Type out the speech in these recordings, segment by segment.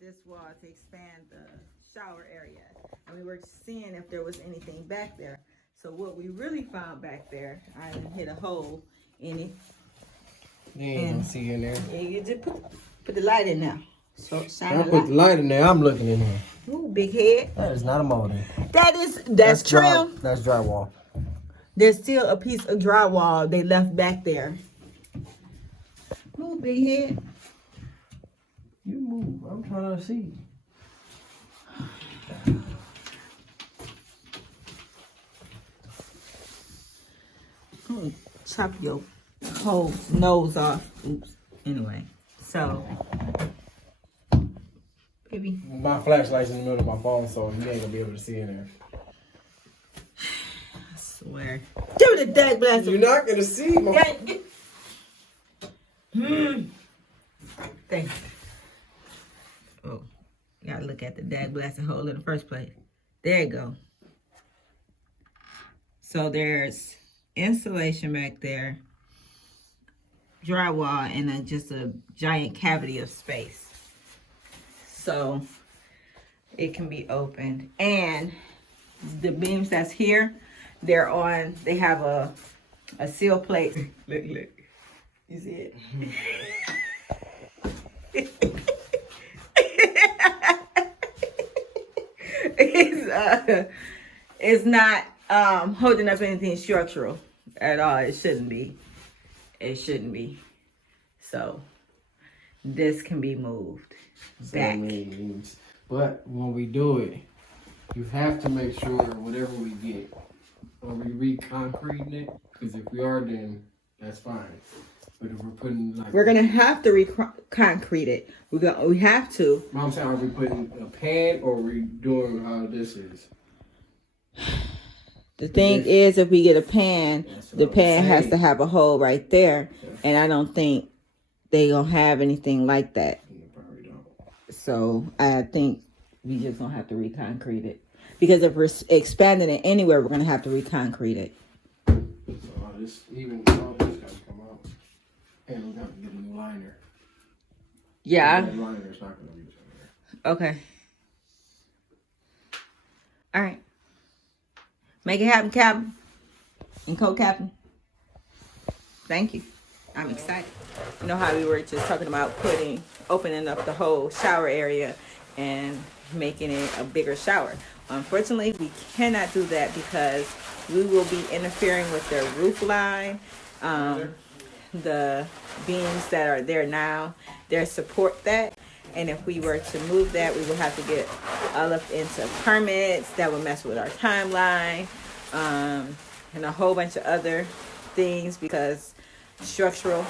this wall to expand the shower area. And we were seeing if there was anything back there. So what we really found back there, I hit a hole in it. You ain't gonna see in there. Yeah, you just put the light in there. So shine Don't put the light in there. I'm looking in here. Ooh, big head. That is not a molding. That's trim. That's drywall. There's still a piece of drywall they left back there. Ooh, big head. You move. I'm trying to see. Chop your whole nose off. Oops. Anyway, so baby, my flashlight's in the middle of my phone, so you ain't gonna be able to see in there. I swear. Give me the dag blaster. You're not gonna see my. Thank you. Oh, you gotta look at the dag blaster hole in the first place. There you go. So there's insulation back there, drywall, and just a giant cavity of space. So it can be opened. And the beams that's here, they have a seal plate. Look. You see it? It's not holding up anything structural at all. It shouldn't be. So this can be moved back. But when we do it, you have to make sure whatever we get, are we re-concreting it? Because if we are, then that's fine. But if we're putting we're gonna have to re-concrete it. We have to. Mom said, are we putting a pan or are we doing how this is? The thing is, if we get a pan, the pan has to have a hole right there, and I don't think they gonna have anything like that. Probably don't. So I think we just gonna have to re-concrete it, because if we're expanding it anywhere, we're gonna have to re-concrete it. So all this gotta come out, and we got to get a new liner. Yeah. That liner's not gonna reach in there. Okay. All right. Make it happen, Captain. And co-captain. Thank you. I'm excited. You know how we were just talking about opening up the whole shower area and making it a bigger shower. Unfortunately, we cannot do that because we will be interfering with their roof line. The beams that are there now, they support that. And if we were to move that, we would have to get all up into permits that would mess with our timeline, and a whole bunch of other things because structural.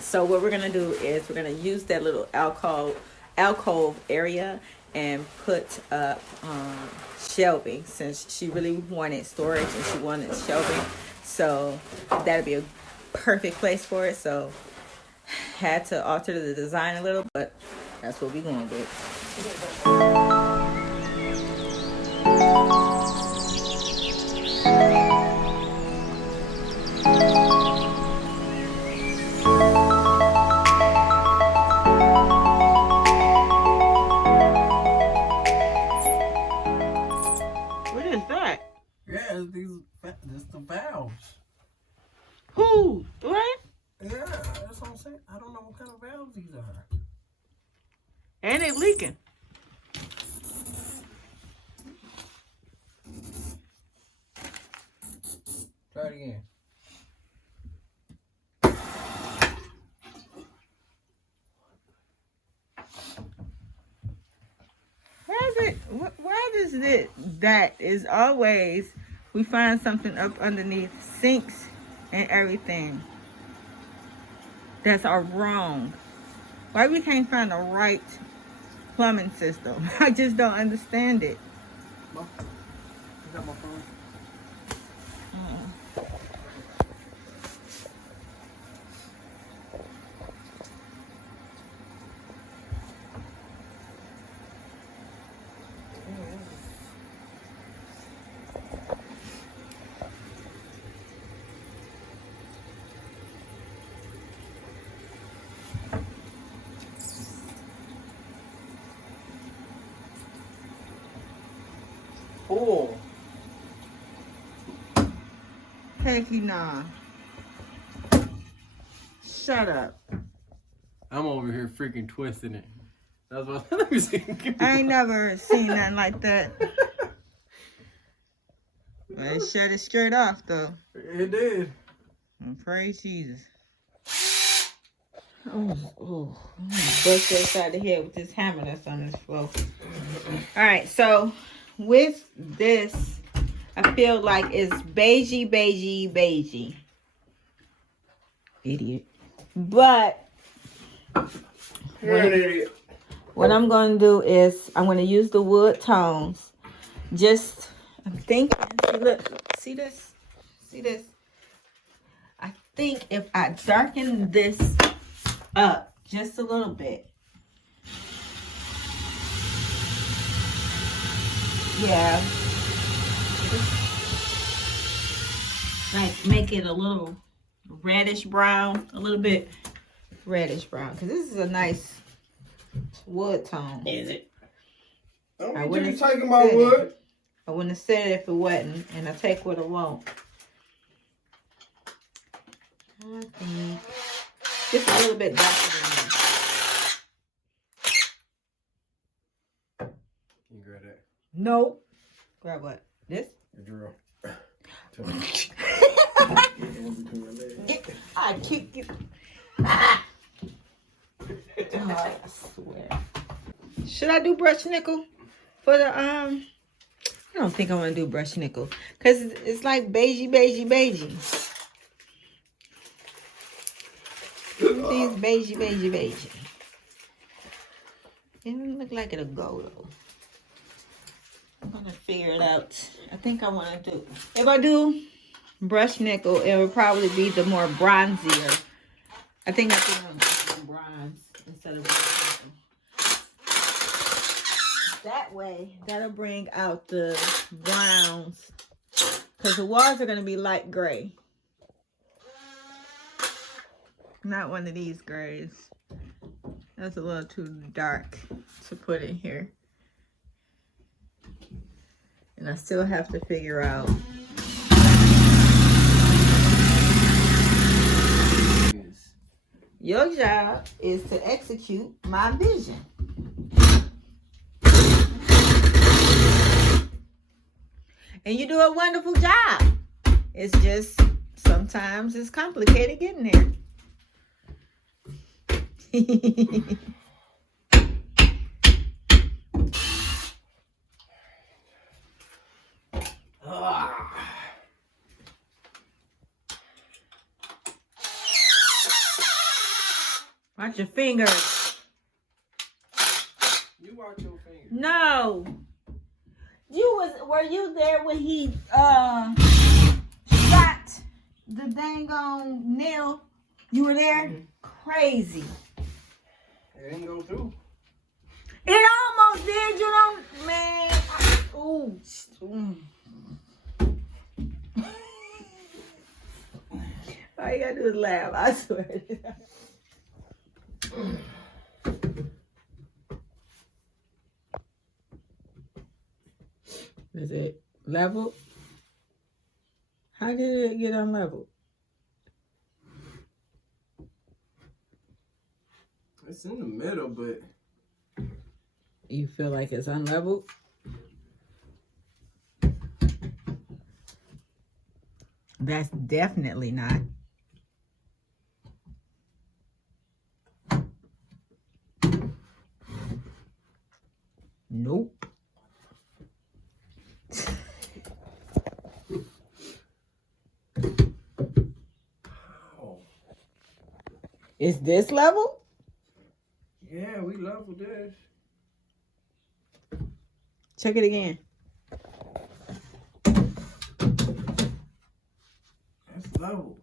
So what we're gonna do is we're gonna use that little alcove area and put up shelving, since she really wanted storage and she wanted shelving. So that'd be a perfect place for it. So had to alter the design a little, but that's what we're going with. What is that? Yeah, it's the valves. Who? What? Yeah, that's what I'm saying. I don't know what kind of valves these are. And it leaking. Try it again. Why does that is always we find something up underneath sinks and everything that's all wrong? Why we can't find the right plumbing system? I just don't understand it. You got my phone? Heck nah. Shut up. I'm over here freaking twisting it. That's what let me see. I ain't never seen nothing like that. Well, it shut it straight off though. It did. Praise Jesus. Oh, I'm gonna bust that side of the head with this hammer that's on this floor. Alright, so with this, I feel like it's beigey. Idiot. But what I'm going to do is I'm going to use the wood tones. Just, I'm thinking, see this? I think if I darken this up just a little bit. Yeah. Like make it a little reddish brown, a little bit reddish brown, because this is a nice wood tone. Is it? I wouldn't you taking my wood. I wouldn't have said it if it wasn't, and I take what I want. I think just a little bit darker than that. You grab that. Nope. Grab what? This? The drill. I kick you. Ah. Oh, I swear. Should I do brush nickel for the I don't think I want to do brush nickel because it's like beigey. Everything's beigey. It doesn't look like it'll go though. I'm gonna figure it out. I think I want to do. If I do brush nickel, it would probably be the more bronzier. I think I'm doing bronze instead of brush nickel. That way, that'll bring out the browns. Because the walls are going to be light gray. Not one of these grays. That's a little too dark to put in here. And I still have to figure out. Your job is to execute my vision. And you do a wonderful job. It's just sometimes it's complicated getting there. Watch your fingers. You watch your fingers. No. Were you there when he shot the dang on nail? You were there? Mm-hmm. Crazy. It didn't go through. It almost did, you know, man. Ooh. All you gotta do is laugh, I swear. Is it level? How did it get unleveled? It's in the middle, but You feel like it's unleveled? That's definitely not. Nope. Is this level? yeah, we leveled this. Check it again. That's level.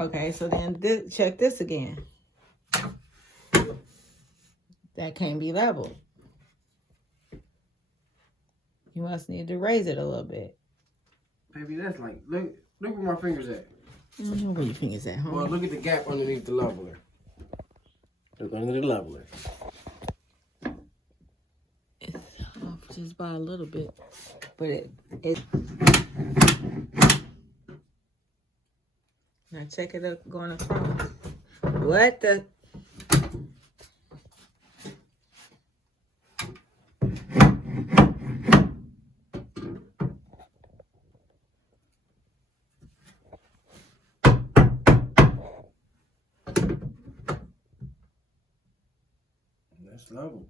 Okay, so then check this again. That can't be level. You must need to raise it a little bit. Baby, that's like, look where my fingers at. I don't know where your fingers at, huh? Well, look at the gap underneath the leveler. Look under the leveler. It's off just by a little bit. But it I check it up going across. What the? That's level.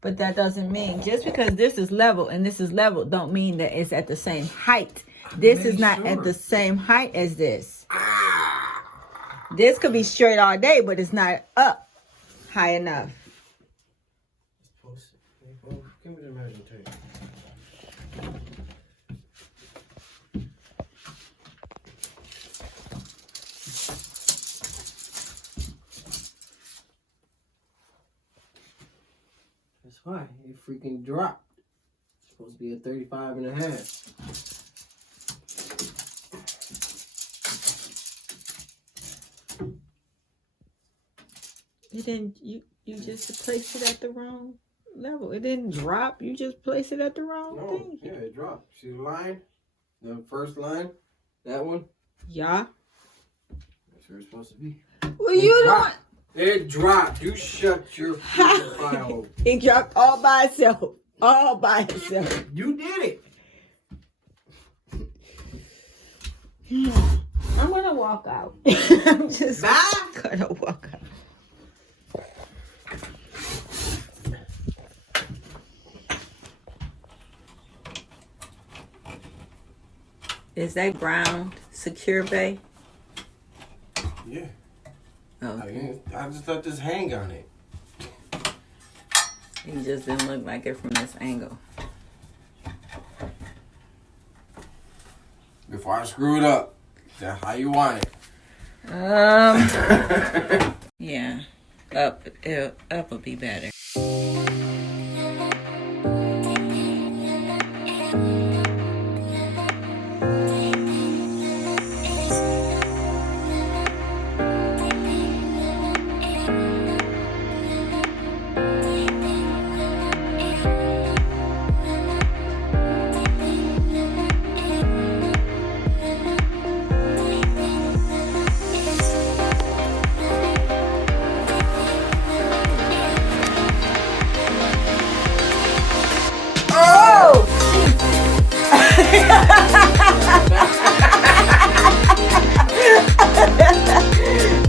But that doesn't mean just because this is level and this is level don't mean that it's at the same height. This is not at the same height as this. This could be straight all day, but it's not up high enough. Give me the measuring tape. That's why it freaking dropped. It's supposed to be a 35 and a half. It didn't. You just placed it at the wrong level. It didn't drop. You just placed it at the wrong thing. Yeah, it dropped. See the line? The first line? That one? Yeah. That's where it's supposed to be. Well, you don't. It dropped. You shut your file. It dropped all by itself. All by itself. You did it. I'm gonna walk out. I'm just gonna walk out. Is that ground secure bay? Yeah. Okay. I just let this hang on it. It just didn't look like it from this angle. Before I screw it up. That's how you want it. Yeah. Up would be better.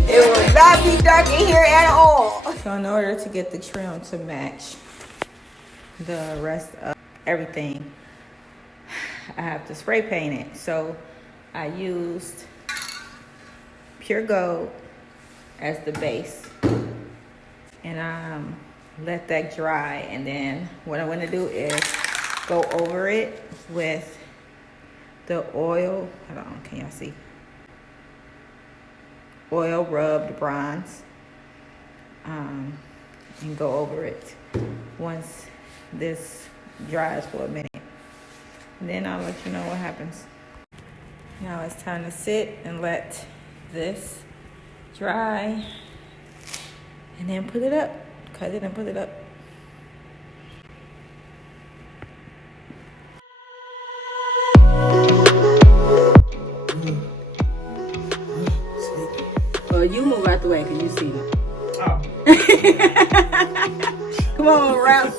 It will not be dark in here at all. So in order to get the trim to match the rest of everything, I have to spray paint it. So I used pure gold as the base, and let that dry. And then what I'm going to do is go over it with the oil. Hold on, can y'all see? Oil rubbed bronze, and go over it once this dries for a minute. And then I'll let you know what happens. Now it's time to sit and let this dry, and then put it up. Cut it and put it up. Well, you move out the way because you see me. Oh. Come on, Ralph.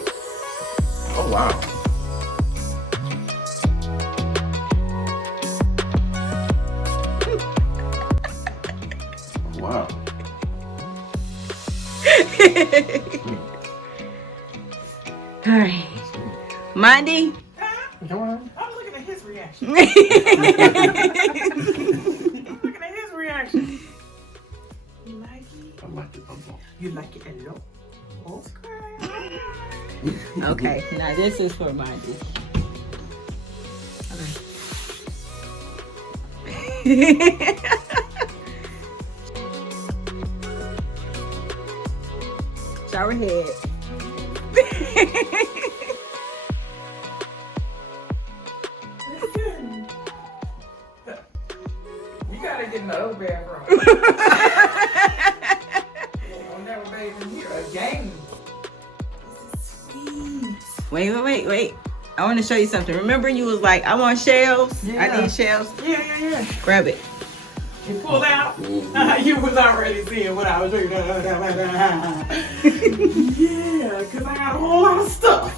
Oh, wow. Wow. All right. Monday. Come on. I'm looking at his reaction. I'm looking at his reaction. You like it? I like it. You like it a lot? Okay. Okay, now this is for Monday. Okay. Shower head. Listen. You gotta get in the other bathroom. I'll never bathe in here again. This is Wait. I want to show you something. Remember you was like, I want shelves. I Yeah. need shelves. Yeah. Grab it. You pulled out. You was already seeing what I was doing. Yeah, because I got a whole lot of stuff.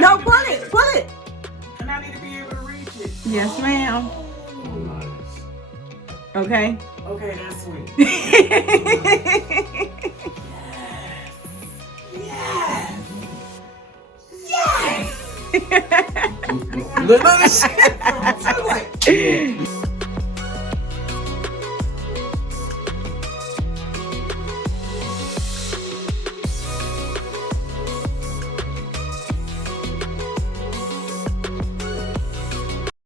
No, pull it. And I need to be able to reach it. Yes, ma'am. Oh, nice. Okay. Okay, that's sweet. Yes. Look at this shit. Like,